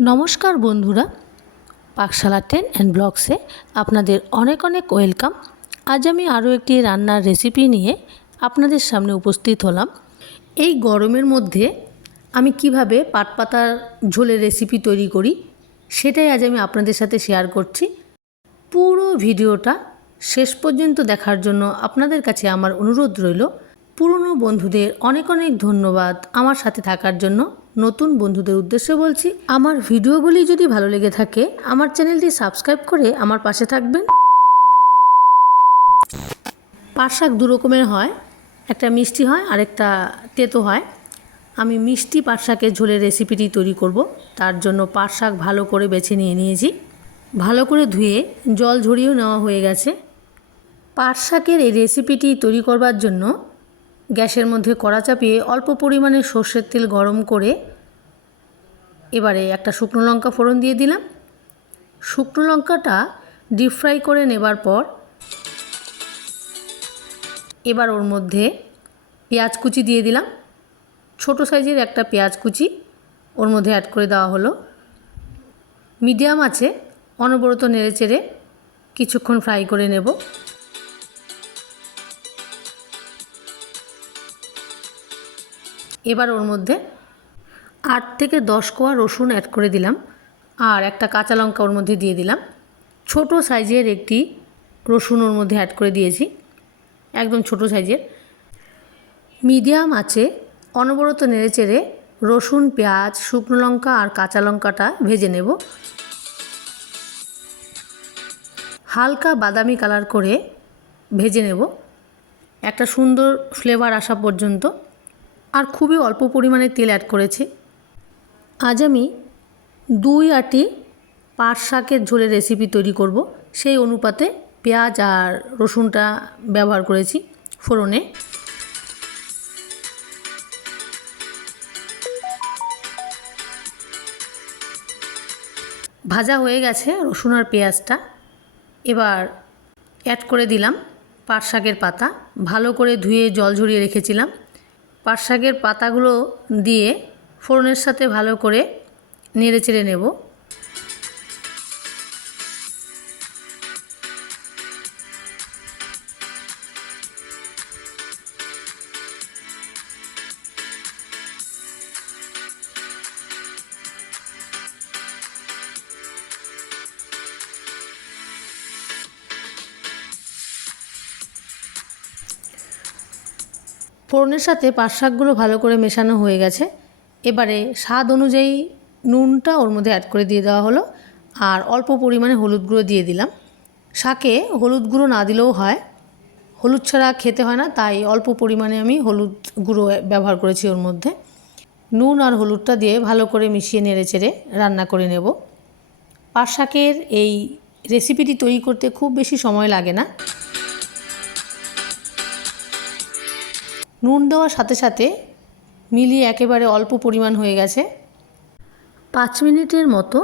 নমস্কার বন্ধুরা, পাকশালা ten and ব্লগসে আপনাদের অনেক অনেক ওয়েলকাম। আজ আমি আরও একটি রান্নার রেসিপি নিয়ে আপনাদের সামনে উপস্থিত হলাম। এই গরমের মধ্যে আমি কীভাবে পাট পাতার ঝোলের রেসিপি তৈরি করি, সেটাই আজ আমি আপনাদের সাথে শেয়ার করছি। পুরো ভিডিওটা শেষ পর্যন্ত দেখার জন্য আপনাদের কাছে আমার অনুরোধ রইল। পুরনো বন্ধুদের অনেক অনেক ধন্যবাদ আমার সাথে থাকার জন্য। নতুন বন্ধুদের উদ্দেশ্যে বলছি, আমার ভিডিওগুলি যদি ভালো লেগে থাকে, আমার চ্যানেলটি সাবস্ক্রাইব করে আমার পাশে থাকবেন। পাট শাক দু রকমের হয়, একটা মিষ্টি হয় আর একটা তেতো হয়। আমি মিষ্টি পাট শাকের ঝোলের রেসিপিটি তৈরি করব, তার জন্য পাট শাক ভালো করে বেছে নিয়ে নিয়েছি। ভালো করে ধুয়ে জল ঝরিয়েও নেওয়া হয়ে গেছে। পাট শাকের এই রেসিপিটি তৈরি করবার জন্য গ্যাসের মধ্যে কড়া চাপিয়ে অল্প পরিমাণে সর্ষের তেল গরম করে এবারে একটা শুকনো লঙ্কা ফোড়ন দিয়ে দিলাম। শুকনো লঙ্কাটা ডিপ ফ্রাই করে নেবার পর এবার ওর মধ্যে পেঁয়াজ কুচি দিয়ে দিলাম। ছোট সাইজের একটা পেঁয়াজ কুচি ওর মধ্যে অ্যাড করে দেওয়া হলো। মিডিয়াম আছে, অনবরত নেড়ে চেড়ে কিছুক্ষণ ফ্রাই করে নেব। এবার ওর মধ্যে আট থেকে দশ কোয়া রসুন অ্যাড করে দিলাম আর একটা কাঁচা লঙ্কা ওর মধ্যে দিয়ে দিলাম। ছোট সাইজের একটি রসুন ওর মধ্যে অ্যাড করে দিয়েছি। একদম ছোট সাইজের। মিডিয়াম আছে, অনবরত নেড়ে চেড়ে রসুন, পেঁয়াজ, শুকনো লঙ্কা আর কাঁচা লঙ্কাটা ভেজে নেব। হালকা বাদামি কালার করে ভেজে নেব। একটা সুন্দর ফ্লেভার আসা পর্যন্ত আর খুবই অল্প পরিমাণে তেল অ্যাড করেছি। আজ আমি দুই আটি পাট শাকের ঝোলের রেসিপি তৈরি করব। সেই অনুপাতে পেঁয়াজ আর রসুনটা ব্যবহার করেছি ফোড়নে। ভাজা হয়ে গেছে রসুন আর পেঁয়াজটা। এবার অ্যাড করে দিলাম পাট শাকের পাতা। ভালো করে ধুয়ে জল ঝরিয়ে রেখেছিলাম। পাট শাকের পাতাগুলো দিয়ে ফোড়নের সাথে ভালো করে নেড়ে চেড়ে নেব। ফোড়নের সাথে পাট শাকগুলো ভালো করে মেশানো হয়ে গেছে। এবারে স্বাদ অনুযায়ী নুনটা ওর মধ্যে অ্যাড করে দিয়ে দেওয়া হলো আর অল্প পরিমাণে হলুদ গুঁড়ো দিয়ে দিলাম। শাকে হলুদ গুঁড়ো না দিলেও হয়। হলুদ ছাড়া খেতে হয় না, তাই অল্প পরিমাণে আমি হলুদ গুঁড়ো ব্যবহার করেছি ওর মধ্যে। নুন আর হলুদটা দিয়ে ভালো করে মিশিয়ে নেড়ে চেড়ে রান্না করে নেব। পাট শাকের এই রেসিপিটি তৈরি করতে খুব বেশি সময় লাগে না। নুন দেওয়ার সাথে সাথে মিলিয়ে একেবারে অল্প পরিমাণ হয়ে গেছে। পাঁচ মিনিটের মতো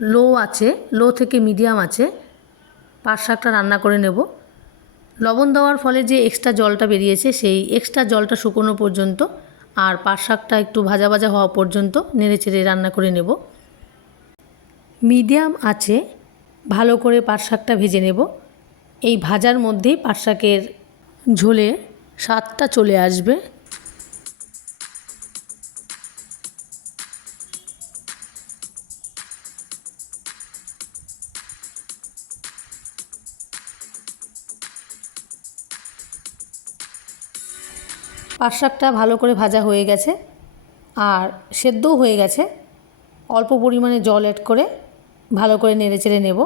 লো আছে, লো থেকে মিডিয়াম আছে। পাট শাকটা রান্না করে নেব। লবণ দেওয়ার ফলে যে এক্সট্রা জলটা বেরিয়েছে, সেই এক্সট্রা জলটা শুকোনো পর্যন্ত আর পাট শাকটা একটু ভাজা ভাজা হওয়া পর্যন্ত নেড়ে চেড়ে রান্না করে নেব। মিডিয়াম আছে, ভালো করে পাট শাকটা ভেজে নেব। এই ভাজার মধ্যেই পাট শাকের ঝোলে স্বাদটা চলে আসবে। পাট শাকটা ভালো করে ভাজা হয়ে গেছে আর সেদ্ধও হয়ে গেছে। অল্প পরিমাণে জল অ্যাড করে ভালো করে নেড়ে চেড়ে নেব।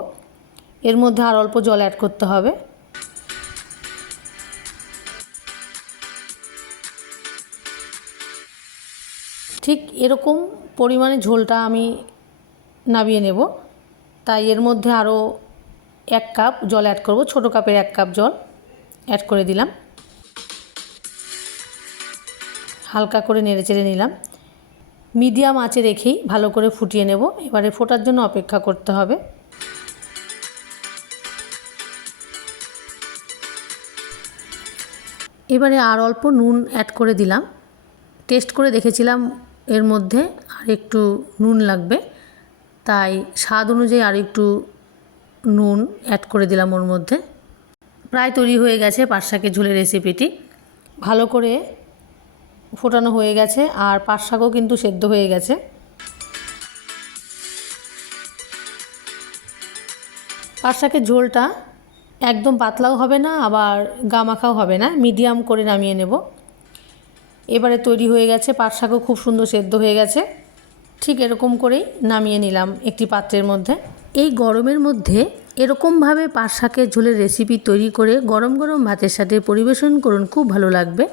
এর মধ্যে আর অল্প জল অ্যাড করতে হবে। ঠিক এরকম পরিমাণে ঝোলটা আমি নামিয়ে নেব। তাই এর মধ্যে আরও এক কাপ জল অ্যাড করব। ছোটো কাপের এক কাপ জল অ্যাড করে দিলাম। হালকা করে নেড়ে চেড়ে নিলাম। মিডিয়াম আঁচে রেখেই ভালো করে ফুটিয়ে নেব। এবারে ফোটার জন্য অপেক্ষা করতে হবে। এবারে আর অল্প নুন অ্যাড করে দিলাম। টেস্ট করে দেখেছিলাম এর মধ্যে আর একটু নুন লাগবে। তাই স্বাদ অনুযায়ী আর একটু নুন অ্যাড করে দিলাম ওর মধ্যে। প্রায় তৈরি হয়ে গেছে শাকের ঝোলের রেসিপিটি ভালো করে ফোটানো হয়ে গেছে আর শাকও কিন্তু সেদ্ধ হয়ে গেছে। শাকের ঝোলটা একদম পাতলাও হবে না, আবার গামাখাও হবে না। মিডিয়াম করে নামিয়ে নেব। এবারে তৈরি হয়ে গেছে, পাট শাকও খুব সুন্দর সেদ্ধ হয়ে গেছে। ঠিক এরকম করেই নামিয়ে নিলাম একটি পাত্রের মধ্যে। এই গরমের মধ্যে এরকমভাবে পাট শাকের ঝোলের রেসিপি তৈরি করে গরম গরম ভাতের সাথে পরিবেশন করুন, খুব ভালো লাগবে।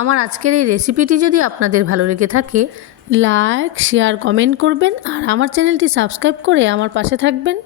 আমার আজকের এই রেসিপিটি যদি আপনাদের ভালো লেগে থাকে লাইক শেয়ার কমেন্ট করবেন আর আমার চ্যানেলটি সাবস্ক্রাইব করে আমার পাশে থাকবেন।